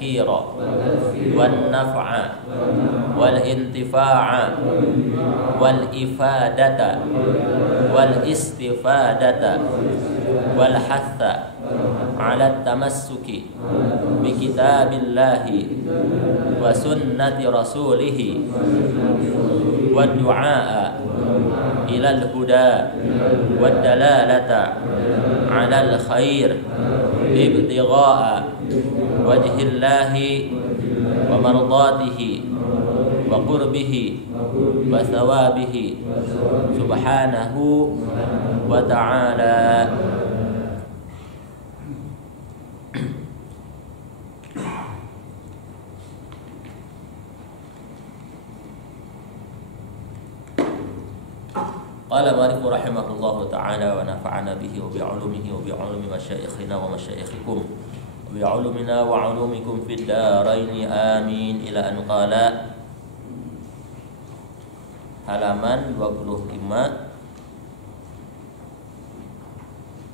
tadhkira wan naf'a wal intifa'a wal ifadata wal istifadata wal hatha ala tamassuki bi kitabillahi wa sunnati rasulih wa du'a ila al-huda wa dalalata ala al-khair ibtigha'a wajhillahi wa mardatihi wa qurbihi wa thawabihi subhanahu wa ta'ala. Qala Malik rahimahullahu ta'ala wa nafa'ana bihi wa bi'ulumihi wa bi'ulumi masyayikhina wa masyayikhikum wa bi'ulumina wa 'ulumikum fid dharain amin ila an qala. Halaman 25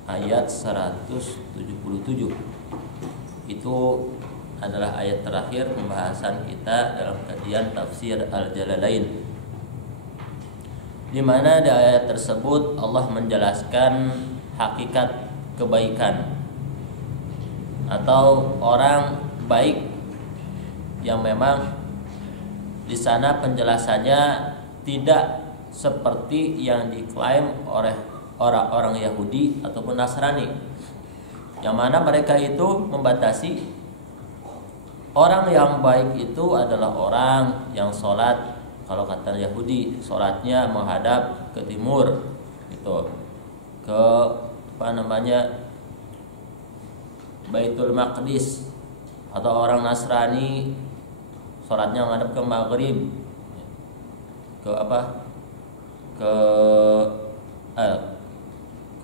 ayat 177. Itu adalah ayat terakhir pembahasan kita dalam kajian tafsir Al-Jalalain, di mana di ayat tersebut Allah menjelaskan hakikat kebaikan atau orang baik yang memang di sana penjelasannya tidak seperti yang diklaim oleh orang-orang Yahudi ataupun Nasrani, yang mana mereka itu membatasi orang yang baik itu adalah orang yang sholat. Kalau kata Yahudi, sholatnya menghadap ke timur, gitu, ke Baitul Maqdis. Atau orang Nasrani sholatnya menghadap ke Maghrib, ke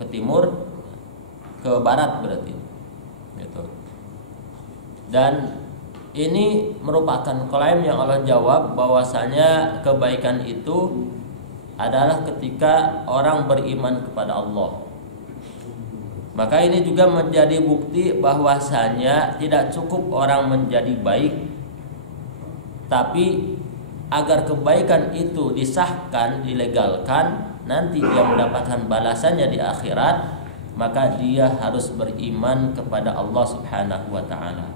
timur, ke barat berarti, gitu. Dan ini merupakan klaim yang Allah jawab bahwasanya kebaikan itu adalah ketika orang beriman kepada Allah. Maka ini juga menjadi bukti bahwasanya tidak cukup orang menjadi baik, tapi agar kebaikan itu disahkan, dilegalkan, nanti dia mendapatkan balasannya di akhirat, maka dia harus beriman kepada Allah Subhanahu wa ta'ala.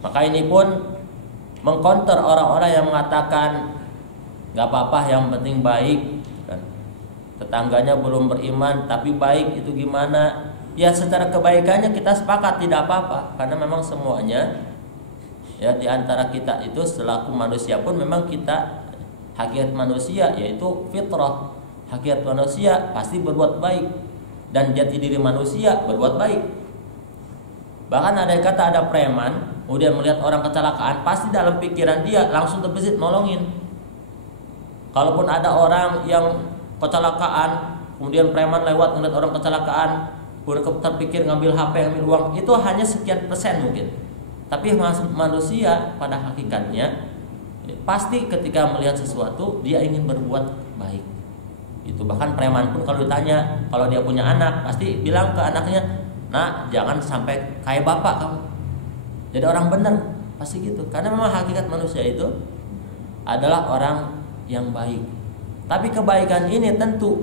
Maka ini pun mengkonter orang-orang yang mengatakan gak apa-apa, yang penting baik, kan? Tetangganya belum beriman tapi baik, itu gimana? Ya secara kebaikannya kita sepakat tidak apa-apa, karena memang semuanya ya di antara kita itu selaku manusia pun memang kita hakikat manusia yaitu fitrah. Hakikat manusia pasti berbuat baik, dan jati diri manusia berbuat baik. Bahkan ada yang kata ada preman, kemudian melihat orang kecelakaan, pasti dalam pikiran dia langsung terbesit nolongin. Kalaupun ada orang yang kecelakaan, kemudian preman lewat melihat orang kecelakaan, kemudian terpikir ngambil HP, ngambil uang, itu hanya sekian persen mungkin. Tapi manusia pada hakikatnya pasti ketika melihat sesuatu dia ingin berbuat baik. Itu bahkan preman pun kalau ditanya, kalau dia punya anak, pasti bilang ke anaknya, "Nak, jangan sampai kayak bapak kamu. Jadi orang benar." Pasti gitu. Karena memang hakikat manusia itu adalah orang yang baik. Tapi kebaikan ini tentu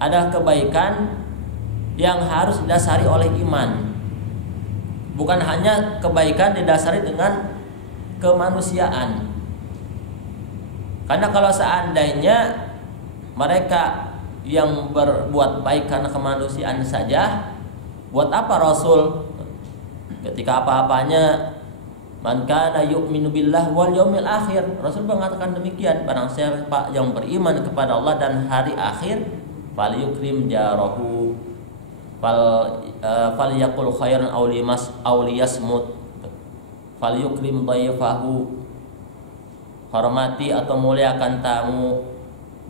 ada kebaikan yang harus didasari oleh iman. Bukan hanya kebaikan didasari dengan kemanusiaan. Karena kalau seandainya mereka yang berbuat baik karena kemanusiaan saja, buat apa Rasul ketika apa-apanya man kana yu'minu billah wal yaumil akhir, Rasul mengatakan demikian, barang siapa yang beriman kepada Allah dan hari akhir, fal yukrim jarahu, fal yaqul khairan aw liyasmut, fal yukrim dhaifahu, hormati atau muliakan tamu,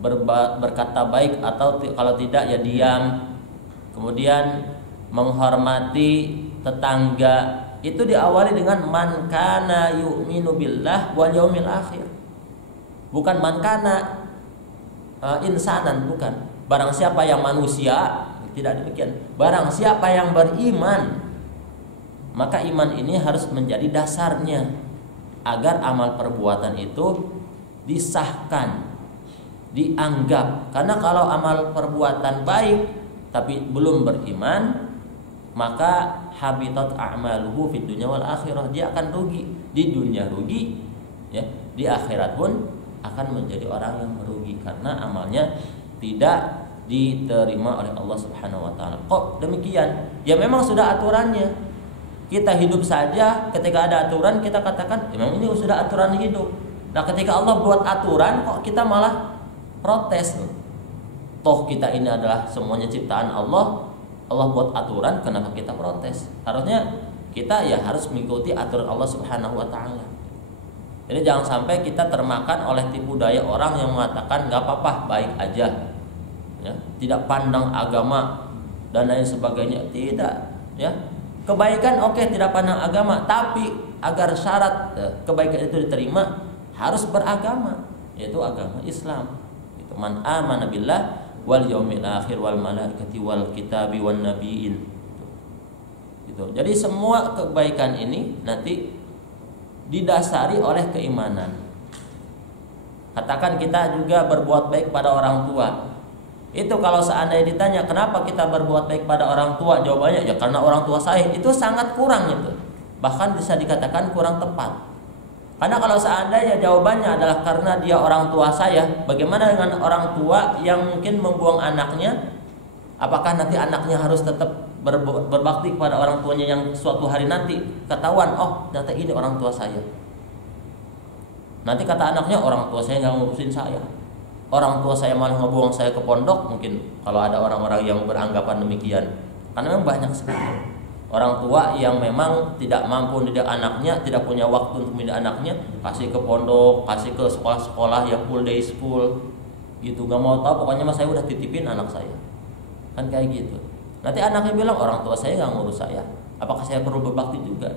berkata baik atau kalau tidak ya diam. Kemudian menghormati tetangga, itu diawali dengan man kana yu'minu billah wal yaumil akhir. Bukan man kana insanan, bukan. Barang siapa yang manusia, tidak demikian. Barang siapa yang beriman Maka iman ini harus menjadi dasarnya agar amal perbuatan itu disahkan, dianggap. Karena kalau amal perbuatan baik tapi belum beriman, maka habitat a'maluhu fid dunya wal akhirah, dia akan rugi di dunia, rugi ya, di akhirat pun akan menjadi orang yang merugi karena amalnya tidak diterima oleh Allah Subhanahu wa taala. Kok demikian? Ya memang sudah aturannya. Kita hidup saja ketika ada aturan kita katakan memang ini sudah aturan hidup. Nah, ketika Allah buat aturan kok kita malah protes. Toh kita ini adalah semuanya ciptaan Allah. Allah buat aturan, kenapa kita protes? Harusnya kita ya harus mengikuti aturan Allah Subhanahu wa taala. Jadi jangan sampai kita termakan oleh tipu daya orang yang mengatakan enggak apa-apa, baik aja. Ya, tidak pandang agama dan lain sebagainya. Tidak, ya. Kebaikan oke, tidak pandang agama, tapi agar syarat kebaikan itu diterima harus beragama, yaitu agama Islam. Itu man amana billah wal yaumil akhir wal malaikati wal kitabi wan nabiyyin. Gitu. Jadi semua kebaikan ini nanti didasari oleh keimanan. Katakan kita juga berbuat baik pada orang tua. Itu kalau seandainya ditanya kenapa kita berbuat baik pada orang tua, jawabannya ya karena orang tua saya. Itu sangat kurang itu. Bahkan bisa dikatakan kurang tepat. Karena kalau seandainya jawabannya adalah karena dia orang tua saya, bagaimana dengan orang tua yang mungkin membuang anaknya? Apakah nanti anaknya harus tetap berbakti kepada orang tuanya yang suatu hari nanti ketahuan, oh ternyata ini orang tua saya. Nanti kata anaknya orang tua saya nggak ngurusin saya. Orang tua saya malah ngebuang saya ke pondok, mungkin kalau ada orang-orang yang beranggapan demikian. Karena memang banyak sekali orang tua yang memang tidak mampu mendidik anaknya, tidak punya waktu untuk mendidik anaknya, kasih ke pondok, kasih ke sekolah-sekolah yang full day school, gitu. Gak mau tahu, pokoknya mas saya udah titipin anak saya, kan kayak gitu. Nanti anaknya bilang orang tua saya nggak ngurus saya, apakah saya perlu berbakti juga?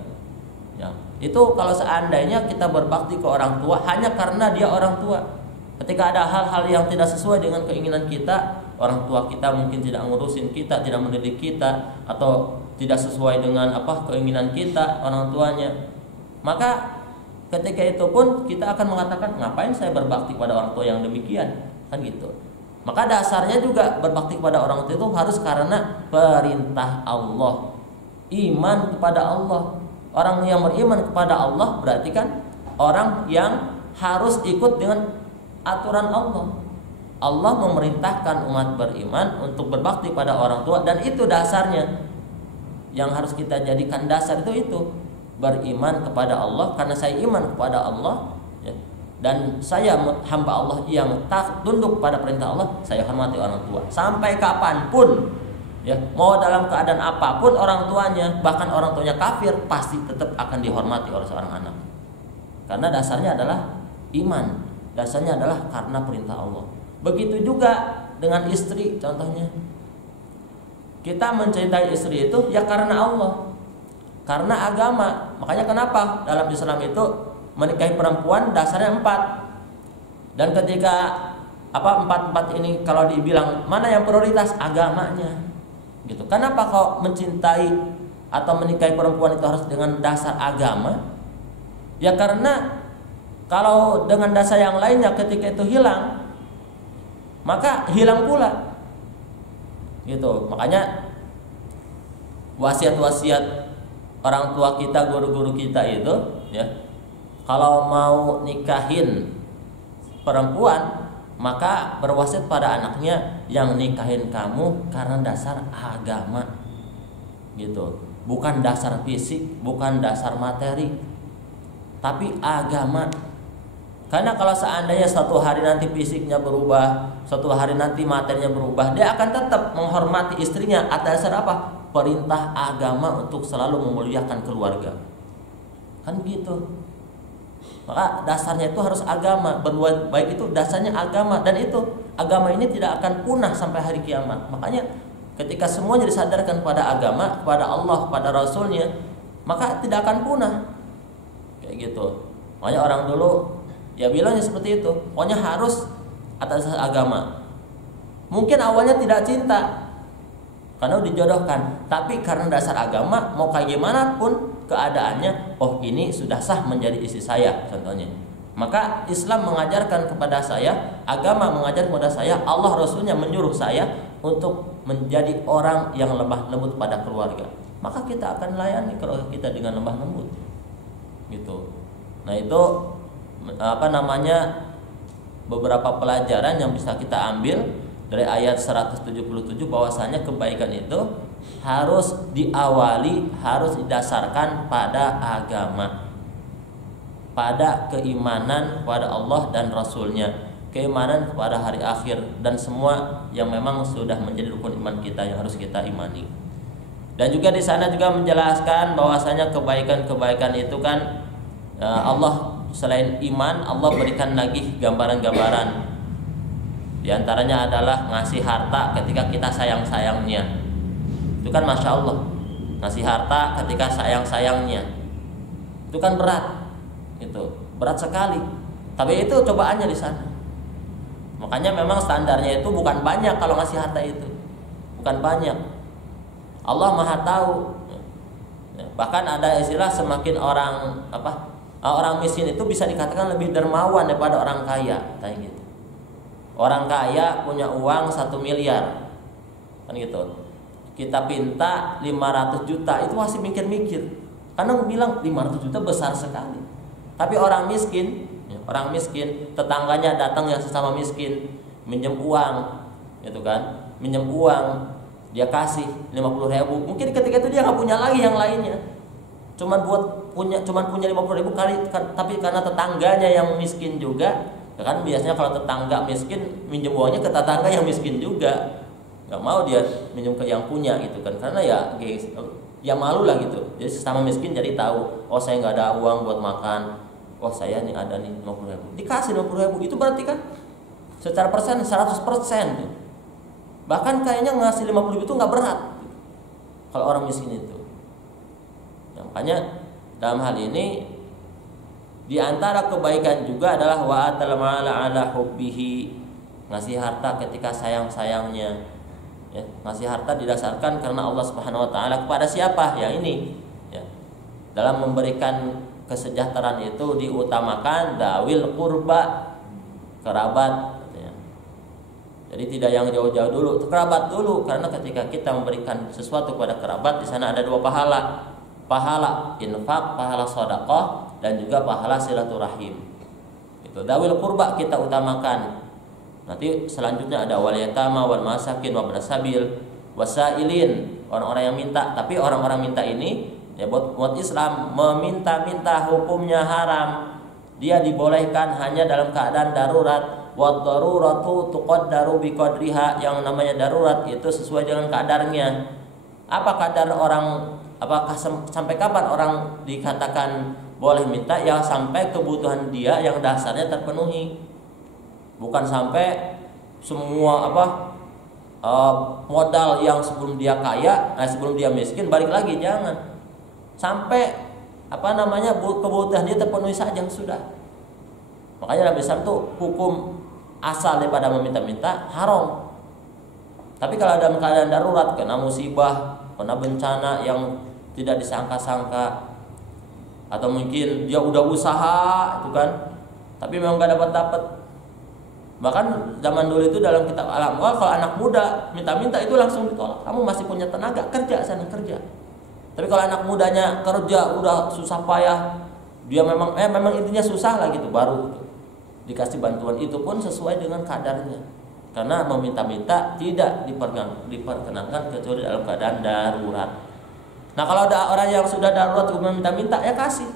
Ya, itu kalau seandainya kita berbakti ke orang tua hanya karena dia orang tua. Ketika ada hal-hal yang tidak sesuai dengan keinginan kita, orang tua kita mungkin tidak ngurusin kita, tidak mendidik kita, atau tidak sesuai dengan keinginan kita orang tuanya, maka ketika itu pun kita akan mengatakan ngapain saya berbakti pada orang tua yang demikian, kan gitu. Maka dasarnya juga berbakti kepada orang tua itu harus karena perintah Allah, iman kepada Allah. Orang yang beriman kepada Allah berarti kan orang yang harus ikut dengan aturan Allah. Allah memerintahkan umat beriman untuk berbakti pada orang tua, dan itu dasarnya. Yang harus kita jadikan dasar itu beriman kepada Allah, karena saya iman kepada Allah ya, dan saya hamba Allah yang tunduk pada perintah Allah, saya hormati orang tua sampai kapanpun ya, mau dalam keadaan apapun orang tuanya, bahkan orang tuanya kafir, pasti tetap akan dihormati oleh seorang anak, karena dasarnya adalah iman, dasarnya adalah karena perintah Allah. Begitu juga dengan istri, contohnya kita mencintai istri itu ya karena Allah, karena agama. Makanya kenapa dalam Islam itu menikahi perempuan dasarnya 4. Dan ketika empat ini kalau dibilang mana yang prioritas, agamanya. Gitu. Kenapa kau mencintai atau menikahi perempuan itu harus dengan dasar agama? Ya karena kalau dengan dasar yang lainnya ketika itu hilang, maka hilang pula. Gitu. Makanya wasiat-wasiat orang tua kita, guru-guru kita itu ya, kalau mau nikahin perempuan maka berwasiat pada anaknya yang nikahin kamu karena dasar agama. Gitu. Bukan dasar fisik, bukan dasar materi, tapi agama. Karena kalau seandainya suatu hari nanti fisiknya berubah, suatu hari nanti materinya berubah, dia akan tetap menghormati istrinya atas dasar apa? Perintah agama untuk selalu memuliakan keluarga. Kan gitu. Maka dasarnya itu harus agama. Berbuat baik itu dasarnya agama, dan itu agama ini tidak akan punah sampai hari kiamat. Makanya ketika semuanya disadarkan pada agama, kepada Allah, kepada Rasulnya, maka tidak akan punah. Kayak gitu. Makanya orang dulu ya bilangnya seperti itu, pokoknya harus atas agama. Mungkin awalnya tidak cinta, karena dijodohkan. Tapi karena dasar agama, mau kayak gimana pun keadaannya, oh ini sudah sah menjadi istri saya contohnya. Maka Islam mengajarkan kepada saya, agama mengajar kepada saya, Allah Rasulnya menyuruh saya untuk menjadi orang yang lemah lembut pada keluarga. Maka kita akan layani kalau kita dengan lemah lembut, gitu. Nah itu beberapa pelajaran yang bisa kita ambil dari ayat 177, bahwasanya kebaikan itu harus diawali, harus didasarkan pada agama, pada keimanan kepada Allah dan Rasulnya, keimanan kepada hari akhir, dan semua yang memang sudah menjadi rukun iman kita yang harus kita imani. Dan juga di sana juga menjelaskan bahwasanya kebaikan-kebaikan itu kan Allah selain iman, Allah berikan lagi gambaran-gambaran. Di antaranya adalah ngasih harta ketika kita sayang-sayangnya. Itu kan Masya Allah, ngasih harta ketika sayang-sayangnya. Itu kan berat. Itu berat sekali. Tapi itu cobaannya di sana. Makanya memang standarnya itu bukan banyak kalau ngasih harta itu. Bukan banyak. Allah Maha tahu. Bahkan ada istilah semakin orang miskin itu bisa dikatakan lebih dermawan daripada orang kaya, kayak gitu. Orang kaya punya uang 1 miliar, kan gitu. Kita pinta 500 juta, itu masih mikir-mikir. Karena bilang 500 juta besar sekali. Tapi orang miskin, tetangganya datang yang sesama miskin, minjem uang, gitu kan? Minjem uang, dia kasih 50.000. Mungkin ketika itu dia nggak punya lagi yang lainnya. Cuman punya 50.000 kali, tapi karena tetangganya yang miskin juga. Kan biasanya kalau tetangga miskin minjem uangnya ke tetangga yang miskin juga, nggak mau dia minjem ke yang punya gitu kan, karena ya malu lah gitu. Jadi sesama miskin jadi tahu, oh saya nggak ada uang buat makan, oh saya nih ada nih 50.000, dikasih 50.000. Itu berarti kan secara persen 100%. Bahkan kayaknya ngasih 50.000 itu nggak berat kalau orang miskin itu. Makanya dalam hal ini di antara kebaikan juga adalah wa atal mala ala hubbihi, ngasih harta ketika sayang-sayangnya. Ya, ngasih harta didasarkan karena Allah Subhanahu wa taala kepada siapa? Yang ini. Ya. Dalam memberikan kesejahteraan itu diutamakan dawil qurba, kerabat, ya. Jadi tidak yang jauh-jauh dulu, kerabat dulu, karena ketika kita memberikan sesuatu kepada kerabat, di sana ada 2 pahala. Pahala infak, pahala sedekah, dan juga pahala silaturahim. Itu dawil qurba kita utamakan. Nanti selanjutnya ada wal yatama wal masakin wa ibnas sabil wasailin, orang-orang yang minta. Tapi orang-orang minta ini ya buat Islam meminta-minta hukumnya haram. Dia dibolehkan hanya dalam keadaan darurat. Wa daruratu tuqaddaru biqadriha, yang namanya darurat itu sesuai dengan kadarnya. Apa kadar orang, apakah sampai kapan orang dikatakan boleh minta? Ya sampai kebutuhan dia yang dasarnya terpenuhi. Bukan sampai semua modal yang sebelum dia kaya, sebelum dia miskin balik lagi, jangan. Sampai kebutuhan dia terpenuhi saja sudah. Makanya Nabi SAW tuh hukum asal daripada meminta-minta haram. Tapi kalau dalam keadaan darurat, kena musibah, kena bencana yang tidak disangka-sangka, atau mungkin dia udah usaha itu kan, tapi memang gak dapat. Bahkan zaman dulu itu dalam kitab Al-Amwal, kalau anak muda minta-minta itu langsung ditolak. Kamu masih punya tenaga, kerja sana kerja. Tapi kalau anak mudanya kerja udah susah payah, dia memang intinya susah lah gitu, baru gitu dikasih bantuan, itu pun sesuai dengan kadarnya. Karena meminta-minta tidak diperkenankan kecuali dalam keadaan darurat. Nah kalau ada orang yang sudah darurat meminta-minta, ya kasih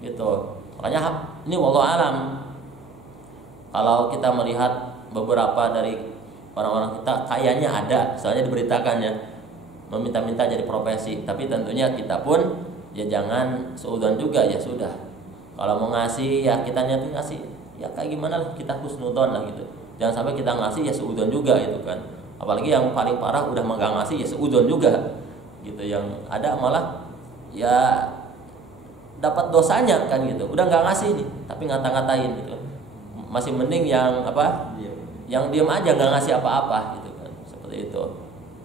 gitu. Makanya ini wallahu alam, kalau kita melihat beberapa dari orang-orang kita kayaknya ada, soalnya diberitakan ya, meminta-minta jadi profesi. Tapi tentunya kita pun ya jangan seudon juga, ya sudah. Kalau mau ngasih ya kita niatin ngasih, ya kayak gimana lah, kita husnudon lah gitu. Jangan sampai kita ngasih ya seudon juga gitu kan. Apalagi yang paling parah udah enggak ngasih ya seudon juga gitu. Yang ada malah ya dapat dosanya kan gitu. Udah enggak ngasih nih tapi ngata-ngatain gitu. Masih mending yang yang diam aja enggak ngasih apa-apa gitu kan. Seperti itu.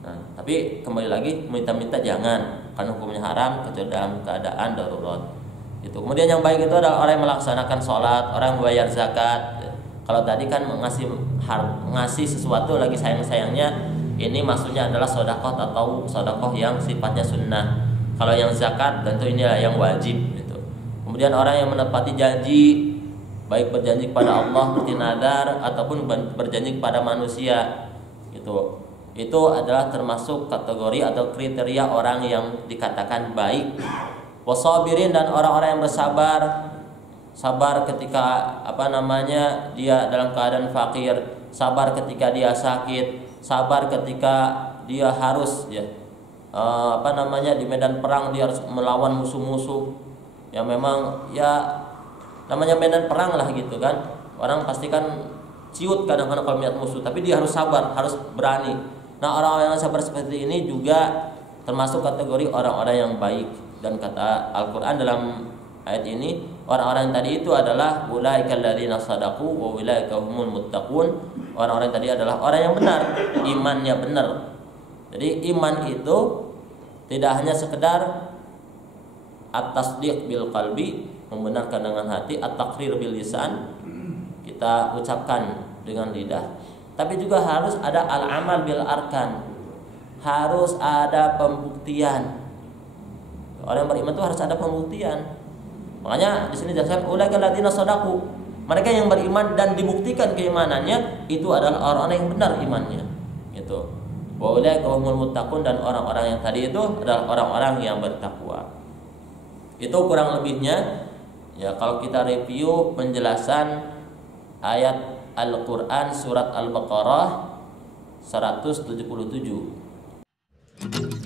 Nah, tapi kembali lagi minta-minta jangan, karena hukumnya haram kecuali dalam keadaan darurat. Itu. Kemudian yang baik itu adalah orang yang melaksanakan sholat, orang yang membayar zakat. Kalau tadi kan ngasih sesuatu lagi sayang-sayangnya, ini maksudnya adalah sedekah atau sedekah yang sifatnya sunnah. Kalau yang zakat tentu inilah yang wajib gitu. Kemudian orang yang menepati janji, baik berjanji kepada Allah seperti nadar ataupun berjanji kepada manusia gitu. Itu adalah termasuk kategori atau kriteria orang yang dikatakan baik. Wasabirin, dan orang-orang yang bersabar, sabar ketika dia dalam keadaan fakir, sabar ketika dia sakit, sabar ketika dia harus di medan perang dia harus melawan musuh-musuh yang memang namanya medan perang lah gitu kan. Orang pasti kan ciut kadang-kadang kalau melihat musuh, tapi dia harus sabar, harus berani. Nah, orang-orang yang sabar seperti ini juga termasuk kategori orang-orang yang baik. Dan kata Al-Quran dalam ayat ini, orang-orang yang tadi itu adalah ulaikal ladzina shadaqu wa ulaika humul muttaqun. Orang-orang yang tadi adalah orang yang benar, imannya benar. Jadi iman itu tidak hanya sekedar at-tasdiq bil qalbi, membenarkan dengan hati, at-taqrir bil lisan, kita ucapkan dengan lidah, tapi juga harus ada al-amal bil arkan, harus ada pembuktian. Orang yang beriman itu harus ada pembuktian. Makanya di sini disebutkan ulaikal ladzina shadaqu, mereka yang beriman dan dibuktikan keimanannya itu adalah orang-orang yang benar imannya. Gitu. Wa ulaika humul muttaqun, dan orang-orang yang tadi itu adalah orang-orang yang bertakwa. Itu kurang lebihnya. Ya, kalau kita review penjelasan ayat Al-Qur'an surat Al-Baqarah 177.